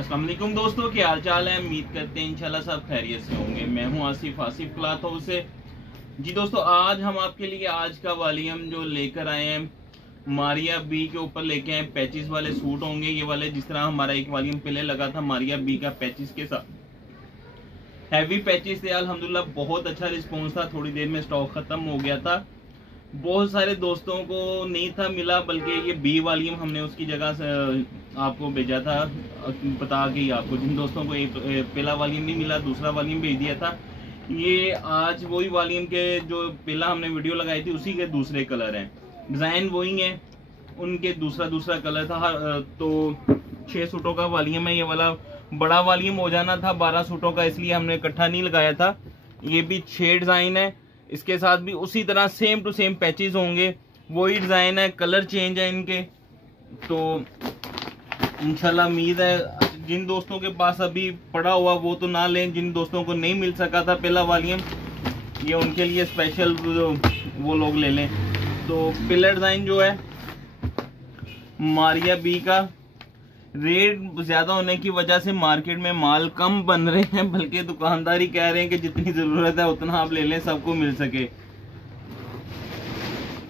अस्सलाम वालेकुम दोस्तों, क्या हाल चाल है। उम्मीद करते हैं इंशाल्लाह सब खैरियत से होंगे। मैं हूं आसिफ क्लॉथ हाउस से। जी दोस्तों, आज हम आपके लिए आज का वॉल्यूम जो लेकर आए हैं, मारिया बी के ऊपर लेके आए पैचिस वाले सूट होंगे। ये वाले जिस तरह हमारा एक वॉल्यूम पहले लगा था मारिया बी का पैचिस के साथ, हैवी पैचिस थे। अल्हम्दुलिल्लाह बहुत अच्छा रिस्पॉन्स था। थोड़ी देर में स्टॉक खत्म हो गया था। बहुत सारे दोस्तों को नहीं था मिला, बल्कि ये बी वॉल्यूम हमने उसकी जगह से आपको भेजा था बता के ही आपको। जिन दोस्तों को पहला वॉल्यूम नहीं मिला, दूसरा वॉल्यूम भेज दिया था। ये आज वही वॉल्यूम के जो पहला हमने वीडियो लगाई थी उसी के दूसरे कलर हैं। डिज़ाइन वही है, उनके दूसरा कलर था। तो 6 सूटों का वॉल्यूम है। ये वाला बड़ा वॉल्यूम हो जाना था 12 सूटों का, इसलिए हमने इकट्ठा नहीं लगाया था। ये भी 6 डिज़ाइन है। इसके साथ भी उसी तरह सेम टू सेम पैचेस होंगे, वही डिज़ाइन है, कलर चेंज है इनके। तो इंशाल्लाह उम्मीद है जिन दोस्तों के पास अभी पड़ा हुआ वो तो ना लें, जिन दोस्तों को नहीं मिल सका था पहला वॉल्यूम, ये उनके लिए स्पेशल वो लोग ले लें। तो पिलर डिज़ाइन जो है मारिया बी का, रेट ज़्यादा होने की वजह से मार्केट में माल कम बन रहे हैं, बल्कि दुकानदार ही कह रहे हैं कि जितनी ज़रूरत है उतना आप ले लें, सबको मिल सके।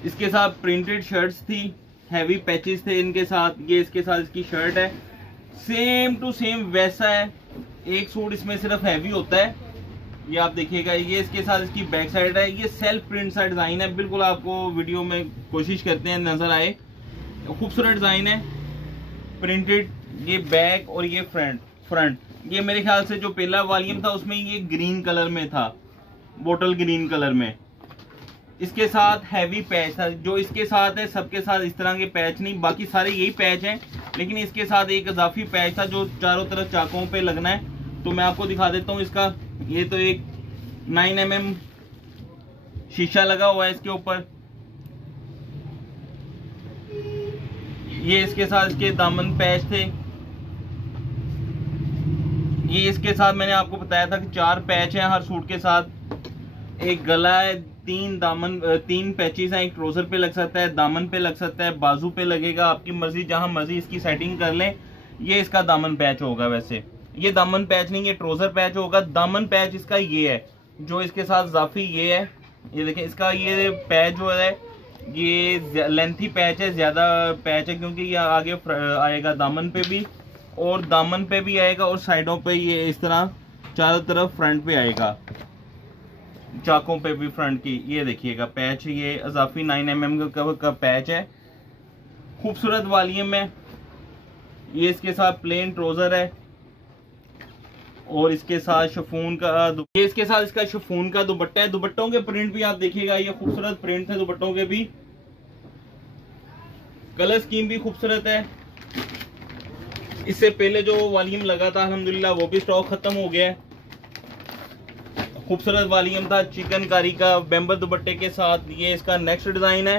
इसके साथ प्रिंटेड शर्ट्स थी, हैवी पैचेस थे इनके साथ। ये इसके साथ इसकी शर्ट है, सेम टू सेम वैसा है। एक सूट इसमें सिर्फ हैवी होता है, ये आप देखिएगा। ये इसके साथ इसकी बैक साइड है। ये सेल्फ प्रिंट सा डिज़ाइन है, बिल्कुल आपको वीडियो में कोशिश करते हैं नज़र आए। खूबसूरत डिज़ाइन है, प्रिंटेड। ये बैक और ये फ्रंट ये मेरे ख्याल से जो पहला वॉल्यूम था उसमें ये ग्रीन कलर में था, बोतल ग्रीन कलर में। इसके साथ हैवी पैच था। जो इसके साथ है सबके साथ इस तरह के पैच नहीं, बाकी सारे यही पैच हैं, लेकिन इसके साथ एक इजाफी पैच था जो चारों तरफ चाकों पे लगना है। तो मैं आपको दिखा देता हूँ इसका। ये तो एक 9 mm शीशा लगा हुआ है इसके ऊपर। ये इसके साथ इसके दामन पैच थे। ये इसके साथ मैंने आपको बताया था कि 4 पैच हैं हर सूट के साथ। एक गला है, 3 पैचेस हैं। एक ट्रोजर पे लग सकता है, दामन पे लग सकता है, बाजू पे लगेगा, आपकी मर्जी, जहां मर्जी इसकी सेटिंग कर लें। ये इसका दामन पैच होगा। वैसे ये दामन पैच नहीं, ये ट्रोजर पैच होगा। दामन पैच इसका ये है जो इसके साथ जाफी ये है। ये देखें, इसका ये पैच जो है ये लेंथी पैच है, ज्यादा पैच है, क्योंकि ये आगे आएगा दामन पे भी और दामन पे भी आएगा, और साइडों पे ये इस तरह चारों तरफ फ्रंट पे आएगा, चाकों पे भी फ्रंट की। ये देखिएगा पैच, ये इजाफी 9 mm का पैच है। खूबसूरत वॉल्यूम है। ये इसके साथ प्लेन ट्रोजर है और इसके साथ शिफॉन का ये इसके साथ इसका शिफॉन का दुपट्टा है। दुपट्टों के प्रिंट भी आप देखिएगा, ये खूबसूरत प्रिंट है दुपट्टों के भी। कलर स्कीम भी खूबसूरत है। इससे पहले जो वॉल्यूम लगा था अल्हम्दुलिल्लाह वो भी स्टॉक खत्म हो गया है। खूबसूरत वॉल्यूम था चिकनकारी का बेम्बर दुपट्टे के साथ। ये इसका नेक्स्ट डिजाइन है।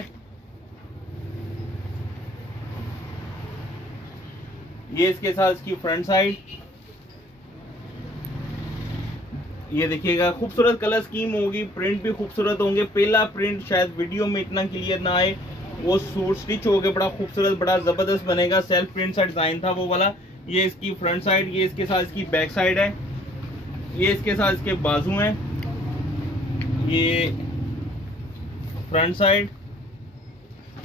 ये इसके साथ इसकी फ्रंट साइड, ये देखिएगा खूबसूरत कलर स्कीम होगी। प्रिंट भी खूबसूरत होंगे। पहला प्रिंट शायद वीडियो में इतना क्लियर ना आए, वो सूट स्टिच हो गया, बड़ा खूबसूरत बड़ा जबरदस्त बनेगा। सेल्फ प्रिंट सा डिजाइन था वो वाला। ये इसकी फ्रंट साइड, ये इसके साथ इसकी बैक साइड है। ये इसके साथ इसके बाजू हैं। ये फ्रंट साइड,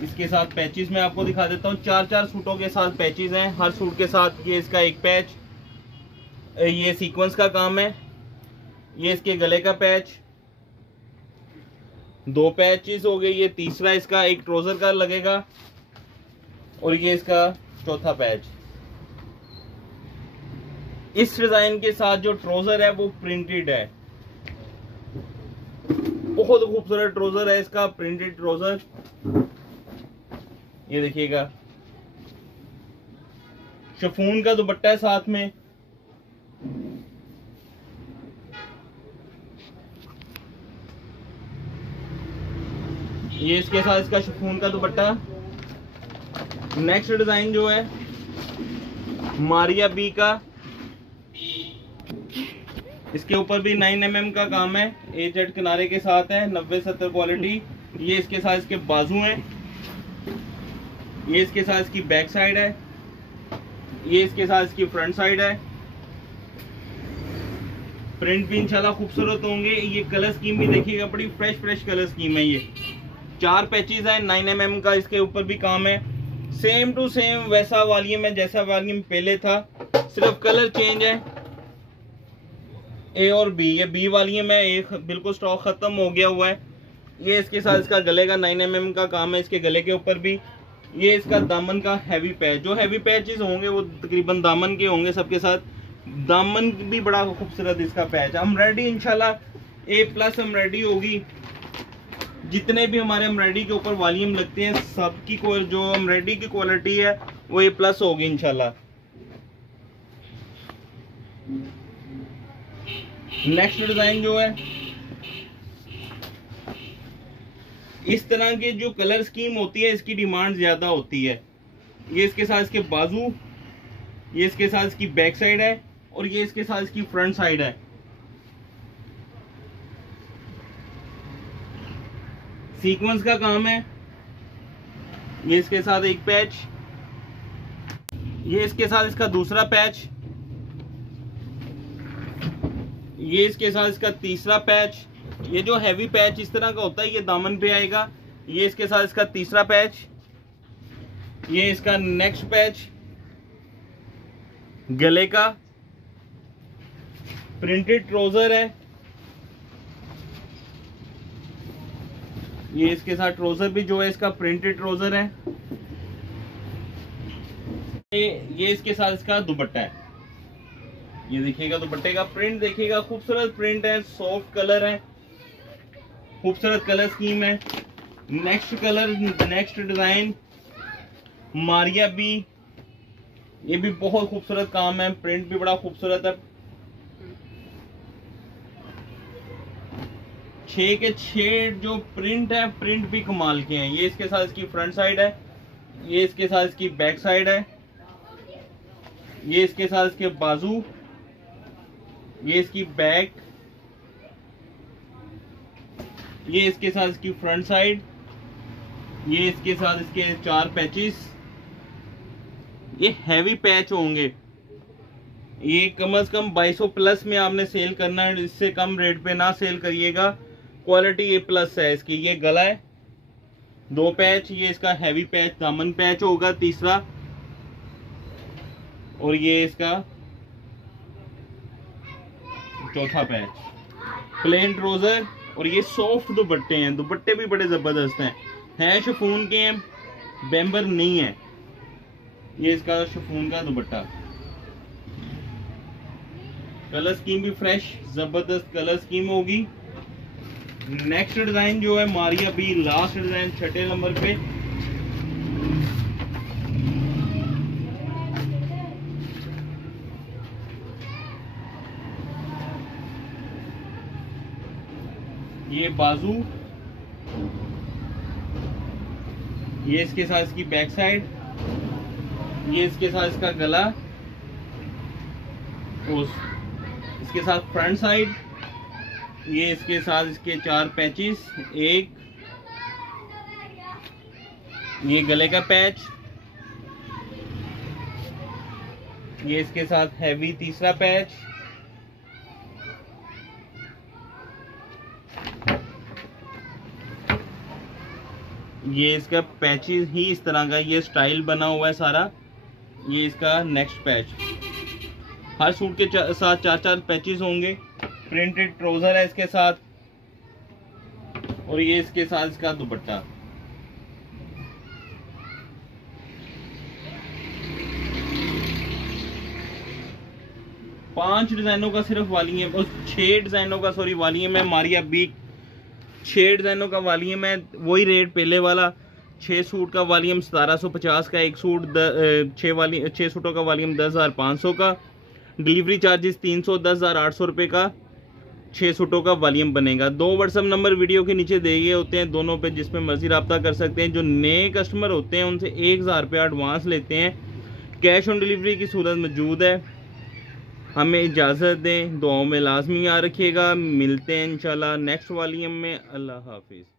इसके साथ पैचेस मैं आपको दिखा देता हूँ। 4 सूटों के साथ पैचेस हैं, हर सूट के साथ। ये इसका एक पैच, ये सीक्वेंस का काम है। ये इसके गले का पैच, 2 पैचेस हो गए। ये तीसरा इसका एक ट्रोजर का लगेगा और ये इसका चौथा पैच। इस डिजाइन के साथ जो ट्रोजर है वो प्रिंटेड है, बहुत खूबसूरत ट्रोजर है इसका, प्रिंटेड ट्रोजर। ये देखिएगा शिफॉन का दुपट्टा है साथ में। ये इसके साथ इसका शिफॉन का दुपट्टा। नेक्स्ट डिजाइन जो है मारिया बी का, इसके ऊपर भी 9 mm का काम है। एजेड किनारे के साथ है, 90-70 क्वालिटी। ये इसके साथ इसके बाजू हैं। ये इसके साथ इसकी बैक साइड है। ये इसके साथ इसकी फ्रंट साइड है। प्रिंट भी इंशाल्लाह खूबसूरत होंगे। ये कलर स्कीम भी देखिएगा, बड़ी फ्रेश कलर स्कीम है। ये 4 पैचेज है, 9 mm का इसके ऊपर भी काम है। सेम टू सेम वैसा वॉल्यूम है जैसा वॉल्यूम पहले था, सिर्फ कलर चेंज है। ए और बी, ये बी वॉल्यूम है, एक बिल्कुल स्टॉक खत्म हो गया हुआ है। ये इसके साथ इसका गले का 9 mm का काम है इसके गले के ऊपर भी। ये इसका दामन का हैवी पैच, जो हैवी पैचेस होंगे वो तकरीबन दामन के होंगे सबके साथ। दामन भी बड़ा खूबसूरत इसका पैच। एम्ब्रॉयडरी इंशाल्लाह A+ एम्ब्रॉयडरी होगी। जितने भी हमारे एम्ब्रॉयडरी के ऊपर वॉल्यूम लगते हैं सबकी जो एम्ब्रॉयडरी की क्वालिटी है वो A+ होगी इंशाल्लाह। नेक्स्ट डिजाइन जो है, इस तरह के जो कलर स्कीम होती है इसकी डिमांड ज्यादा होती है। ये इसके साथ इसके बाजू, ये इसके साथ इसकी बैक साइड है और ये इसके साथ इसकी फ्रंट साइड है। सीक्वेंस का काम है। ये इसके साथ एक पैच, ये इसके साथ इसका दूसरा पैच, ये इसके साथ इसका तीसरा पैच। ये जो हैवी पैच इस तरह का होता है ये दामन पे आएगा। ये इसके साथ इसका तीसरा पैच, ये इसका नेक्स्ट पैच गले का। प्रिंटेड ट्राउजर है, ये इसके साथ ट्राउजर भी जो है इसका प्रिंटेड ट्राउजर है। ये इसके साथ इसका दुपट्टा है। ये देखिएगा दुपट्टे का प्रिंट देखिएगा, खूबसूरत प्रिंट है, सॉफ्ट कलर है, खूबसूरत कलर स्कीम है। Next colour, next design Maria B, ये भी बहुत खूबसूरत काम है, प्रिंट भी बड़ा खूबसूरत है। 6 के 6 जो प्रिंट है, प्रिंट भी कमाल के हैं। ये इसके साथ इसकी फ्रंट साइड है, ये इसके साथ इसकी बैक साइड है, ये इसके साथ इसके बाजू, ये इसकी बैक, ये इसके साथ इसकी फ्रंट साइड, ये इसके साथ इसके 4 पैचेस। ये हैवी पैच होंगे। ये कम से कम 2200+ में आपने सेल करना है, इससे कम रेट पे ना सेल करिएगा। क्वालिटी A+ है इसकी। ये गला है, 2 पैच, ये इसका हैवी पैच दामन पैच होगा तीसरा, और ये इसका चौथा पैच। प्लेन ट्राउजर, और ये सॉफ्ट दुपट्टे हैं, दुपट्टे भी बड़े जबरदस्त हैं, शिफॉन के हैं, बेम्बर नहीं है। ये इसका शिफॉन का दुपट्टा। कलर स्कीम भी फ्रेश जबरदस्त कलर स्कीम होगी। नेक्स्ट डिजाइन जो है Maria B, last design 6 number पे। ये बाजू, ये इसके साथ इसकी बैक साइड, ये इसके साथ इसका गला, इसके साथ फ्रंट साइड, ये इसके साथ इसके 4 पैचेस, एक ये गले का पैच, ये इसके साथ हैवी तीसरा पैच, ये इसका पैचेस ही इस तरह का ये स्टाइल बना हुआ है सारा। ये इसका नेक्स्ट पैच। हर सूट के साथ 4 पैचेस होंगे। प्रिंटेड ट्राउजर है इसके साथ, और ये इसके साथ इसका दुपट्टा। पांच डिजाइनों का सिर्फ वॉल्यूम है, 6 डिजाइनों का सॉरी वॉल्यूम है मारिया बी। 6 डिजाइनों का वॉल्यूम है, वही रेट पहले वाला। 6 सूट का वॉल्यूम 1750 का, एक सूट 6 सूटों का वॉल्यूम 10,500 का। डिलीवरी चार्जेस 300, 10,800 रुपये का 6 सूटों का वॉल्यूम बनेगा। 2 व्हाट्सएप नंबर वीडियो के नीचे दिए गए होते हैं, दोनों पे जिसमें मर्जी रब्ता कर सकते हैं। जो नए कस्टमर होते हैं उनसे 1000 रुपया एडवांस लेते हैं। कैश ऑन डिलीवरी की सूरत मौजूद है। हमें इजाज़त दें, दुआओं में लाजमी याद रखिएगा। मिलते हैं इंशाल्लाह नेक्स्ट वॉल्यूम में। अल्लाह हाफिज़।